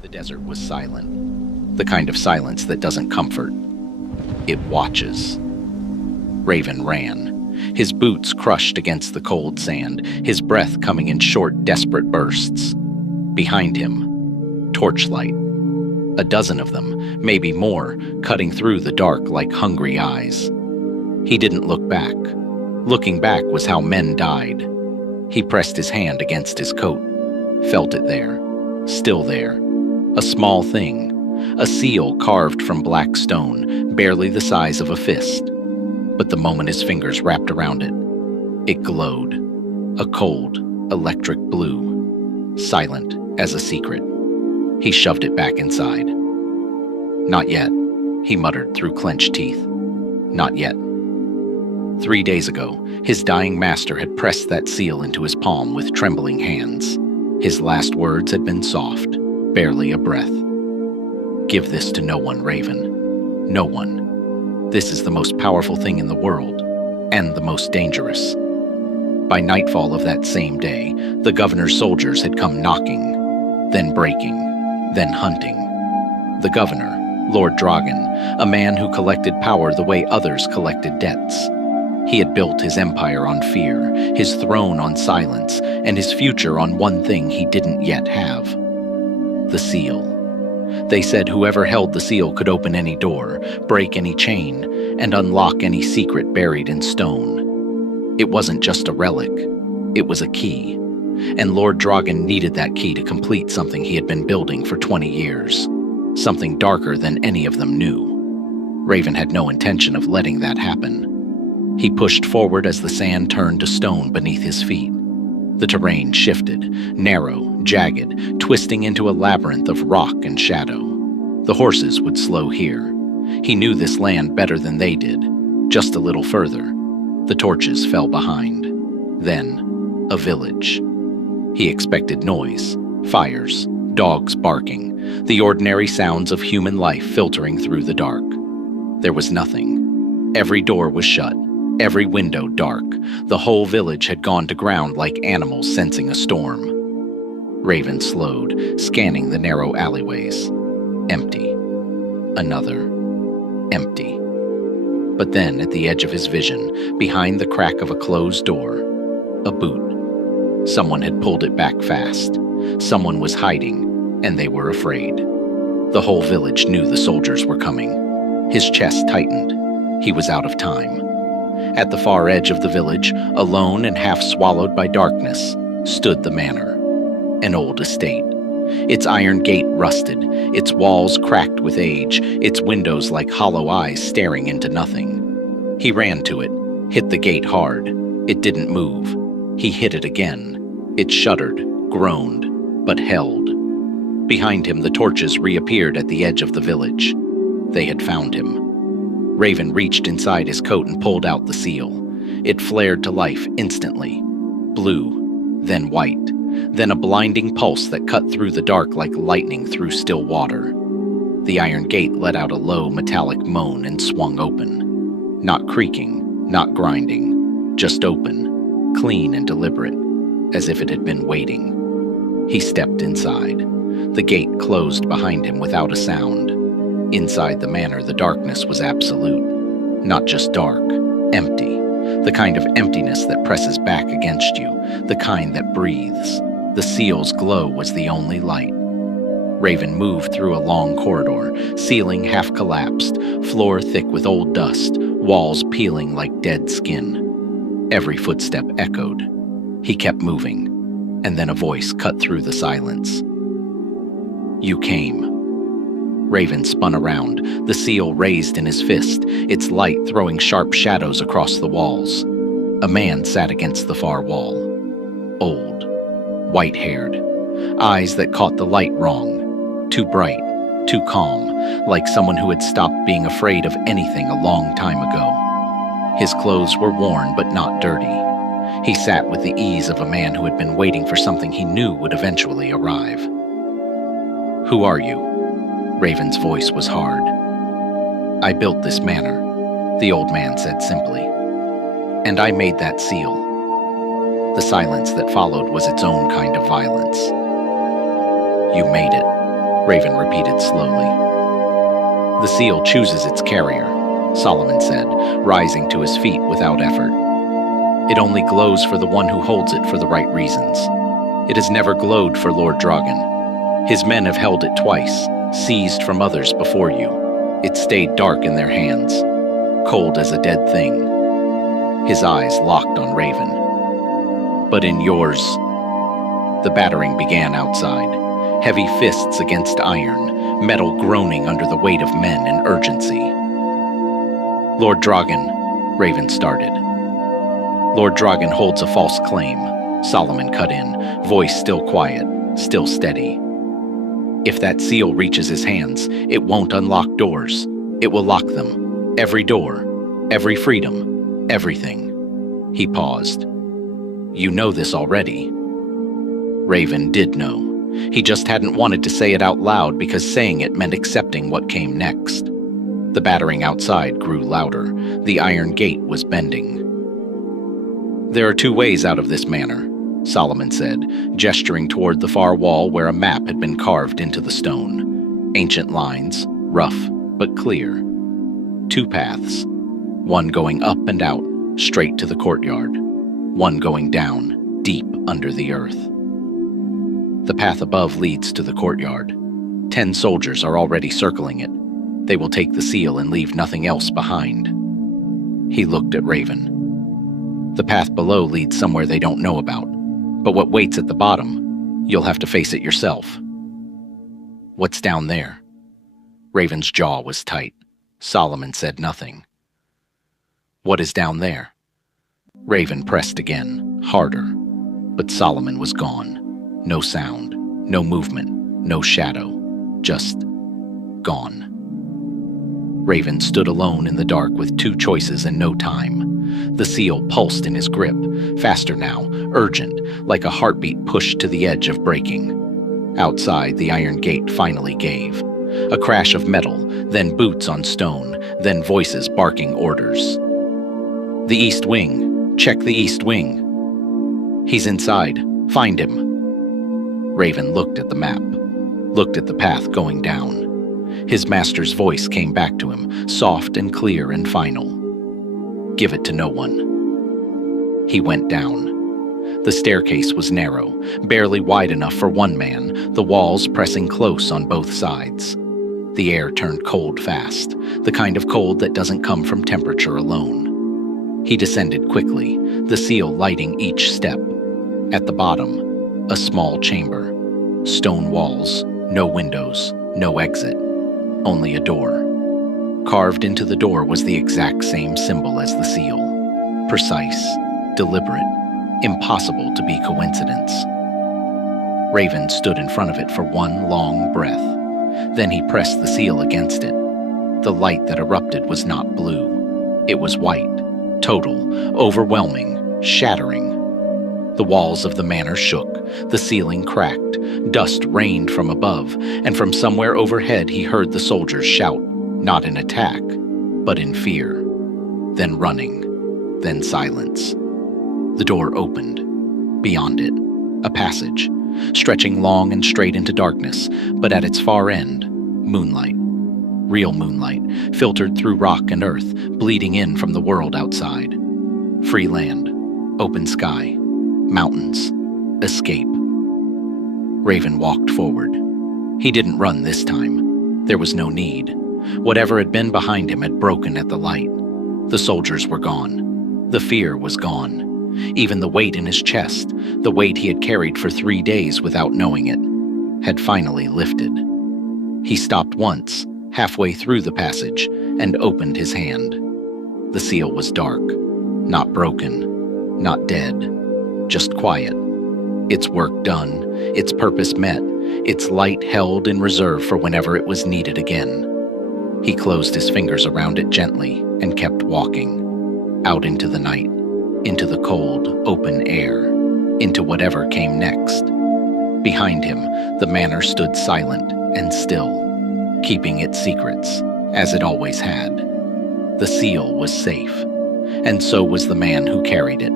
The desert was silent, the kind of silence that doesn't comfort. It watches. Raven ran, his boots crushed against the cold sand, his breath coming in short, desperate bursts. Behind him, torchlight. A dozen of them, maybe more, cutting through the dark like hungry eyes. He didn't look back. Looking back was how men died. He pressed his hand against his coat, felt it there, still there. A small thing, a seal carved from black stone, barely the size of a fist. But the moment his fingers wrapped around it, it glowed, a cold, electric blue, silent as a secret. He shoved it back inside. Not yet, he muttered through clenched teeth. Not yet. 3 days ago, his dying master had pressed that seal into his palm with trembling hands. His last words had been soft, barely a breath. Give this to no one, Raven. No one. This is the most powerful thing in the world, and the most dangerous. By nightfall of that same day, the governor's soldiers had come knocking, then breaking, then hunting. The governor, Lord Dragon, a man who collected power the way others collected debts. He had built his empire on fear, his throne on silence, and his future on one thing he didn't yet have. The seal. They said whoever held the seal could open any door, break any chain, and unlock any secret buried in stone. It wasn't just a relic, it was a key. And Lord Dragon needed that key to complete something he had been building for 20 years. Something darker than any of them knew. Raven had no intention of letting that happen. He pushed forward as the sand turned to stone beneath his feet. The terrain shifted, narrow, jagged, twisting into a labyrinth of rock and shadow. The horses would slow here. He knew this land better than they did. Just a little further, the torches fell behind. Then, a village. He expected noise, fires, dogs barking, the ordinary sounds of human life filtering through the dark. There was nothing. Every door was shut. Every window dark. The whole village had gone to ground like animals sensing a storm. Raven slowed, scanning the narrow alleyways. Empty. Another. Empty. But then, at the edge of his vision, behind the crack of a closed door, a boot. Someone had pulled it back fast. Someone was hiding, and they were afraid. The whole village knew the soldiers were coming. His chest tightened. He was out of time. At the far edge of the village, alone and half swallowed by darkness, stood the manor. An old estate. Its iron gate rusted, its walls cracked with age, its windows like hollow eyes staring into nothing. He ran to it, hit the gate hard. It didn't move. He hit it again. It shuddered, groaned, but held. Behind him, the torches reappeared at the edge of the village. They had found him. Raven reached inside his coat and pulled out the seal. It flared to life instantly. Blue, then white, then a blinding pulse that cut through the dark like lightning through still water. The iron gate let out a low metallic moan and swung open. Not creaking, not grinding, just open, clean and deliberate, as if it had been waiting. He stepped inside. The gate closed behind him without a sound. Inside the manor, the darkness was absolute. Not just dark, empty. The kind of emptiness that presses back against you, the kind that breathes. The seal's glow was the only light. Raven moved through a long corridor, ceiling half collapsed, floor thick with old dust, walls peeling like dead skin. Every footstep echoed. He kept moving, and then a voice cut through the silence. You came. Raven spun around, the seal raised in his fist, its light throwing sharp shadows across the walls. A man sat against the far wall. Old, white-haired, eyes that caught the light wrong. Too bright, too calm, like someone who had stopped being afraid of anything a long time ago. His clothes were worn but not dirty. He sat with the ease of a man who had been waiting for something he knew would eventually arrive. Who are you? Raven's voice was hard. I built this manor, the old man said simply. And I made that seal. The silence that followed was its own kind of violence. You made it, Raven repeated slowly. The seal chooses its carrier, Solomon said, rising to his feet without effort. It only glows for the one who holds it for the right reasons. It has never glowed for Lord Dragan. His men have held it twice, seized from others before you. It stayed dark in their hands, cold as a dead thing. His eyes locked on Raven. But in yours, the battering began outside. Heavy fists against iron, metal groaning under the weight of men and urgency. Lord Dragan, Raven started. Lord Dragan holds a false claim, Solomon cut in, voice still quiet, still steady. If that seal reaches his hands, it won't unlock doors. It will lock them. Every door, every freedom, everything. He paused. You know this already. Raven did know. He just hadn't wanted to say it out loud because saying it meant accepting what came next. The battering outside grew louder. The iron gate was bending. There are two ways out of this manor, Solomon said, gesturing toward the far wall where a map had been carved into the stone. Ancient lines, rough but clear. Two paths, one going up and out, straight to the courtyard, one going down, deep under the earth. The path above leads to the courtyard. 10 soldiers are already circling it. They will take the seal and leave nothing else behind. He looked at Raven. The path below leads somewhere they don't know about, but what waits at the bottom, you'll have to face it yourself. What's down there? Raven's jaw was tight. Solomon said nothing. What is down there? Raven pressed again, harder, but Solomon was gone. No sound, no movement, no shadow, just gone. Raven stood alone in the dark with two choices and no time. The seal pulsed in his grip, faster now, urgent, like a heartbeat pushed to the edge of breaking. Outside, the iron gate finally gave. A crash of metal, then boots on stone, then voices barking orders. The east wing. Check the east wing. He's inside. Find him. Raven looked at the map, looked at the path going down. His master's voice came back to him, soft and clear and final. Give it to no one. He went down. The staircase was narrow, barely wide enough for one man, the walls pressing close on both sides. The air turned cold fast, the kind of cold that doesn't come from temperature alone. He descended quickly, the seal lighting each step. At the bottom, a small chamber. Stone walls, no windows, no exit. Only a door. Carved into the door was the exact same symbol as the seal. Precise, deliberate, impossible to be coincidence. Raven stood in front of it for one long breath. Then he pressed the seal against it. The light that erupted was not blue. It was white, total, overwhelming, shattering. The walls of the manor shook, the ceiling cracked, dust rained from above, and from somewhere overhead he heard the soldiers shout, not in attack, but in fear. Then running, then silence. The door opened. Beyond it, a passage, stretching long and straight into darkness, but at its far end, moonlight. Real moonlight, filtered through rock and earth, bleeding in from the world outside. Free land, open sky, mountains, escape. Raven walked forward. He didn't run this time. There was no need. Whatever had been behind him had broken at the light. The soldiers were gone. The fear was gone. Even the weight in his chest, the weight he had carried for 3 days without knowing it, had finally lifted. He stopped once, halfway through the passage, and opened his hand. The seal was dark, not broken, not dead, just quiet. Its work done, its purpose met, its light held in reserve for whenever it was needed again. He closed his fingers around it gently and kept walking, out into the night, into the cold, open air, into whatever came next. Behind him, the manor stood silent and still, keeping its secrets, as it always had. The seal was safe, and so was the man who carried it.